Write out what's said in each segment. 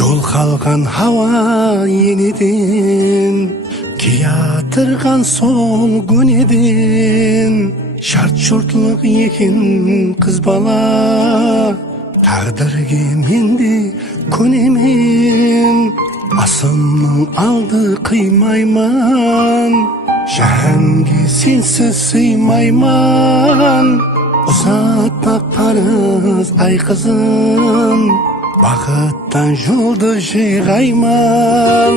Жол қалған хава енеден, киятырған сол көнеден. Шарт шортлық екен қыз бала, тағдырге менде көнемен. Асымның алды қимайман, жәнге сенсіз сыймайман. Ұзатпақ парыз ай қызым, бақыттан жолды жиғайман.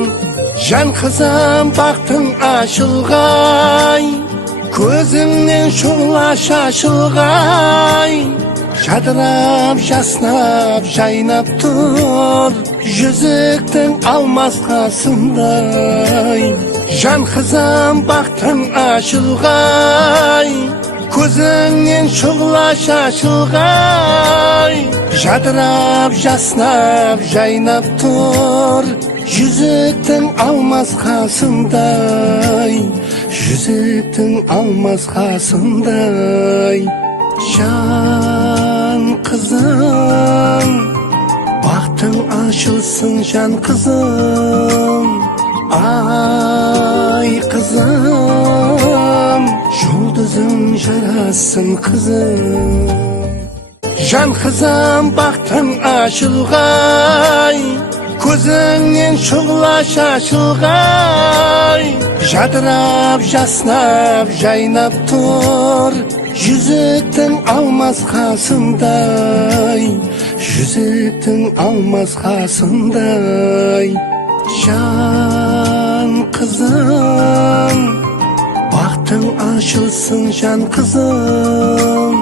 Жан қызым бақтың ашылғай, көзіңнен шұғыла шашылғай. Жадырап жаснап жайнап тұр, жүзіктің алмас қасындай. Жан қызым бақтың ашылғай, көзіңнен шұғыла шашылғай. Жадырап жаснап жайнап тұр, жүзіктің алмас қасындай. Жүзіктің алмас қасындай. Жан қызым, бақтың ашылсын жан қызым. Ай қызым, жұлдызың жарасын қызым. Жан қызым бақтың ашылғай, көзіңнен шұғыла шашылғай. Жадырап жаснап жайнап тұр, жүзіктің алмас қасындай. Жүзіктің алмас қасындай. Жан қызым, бақтың ашылсын жан қызым.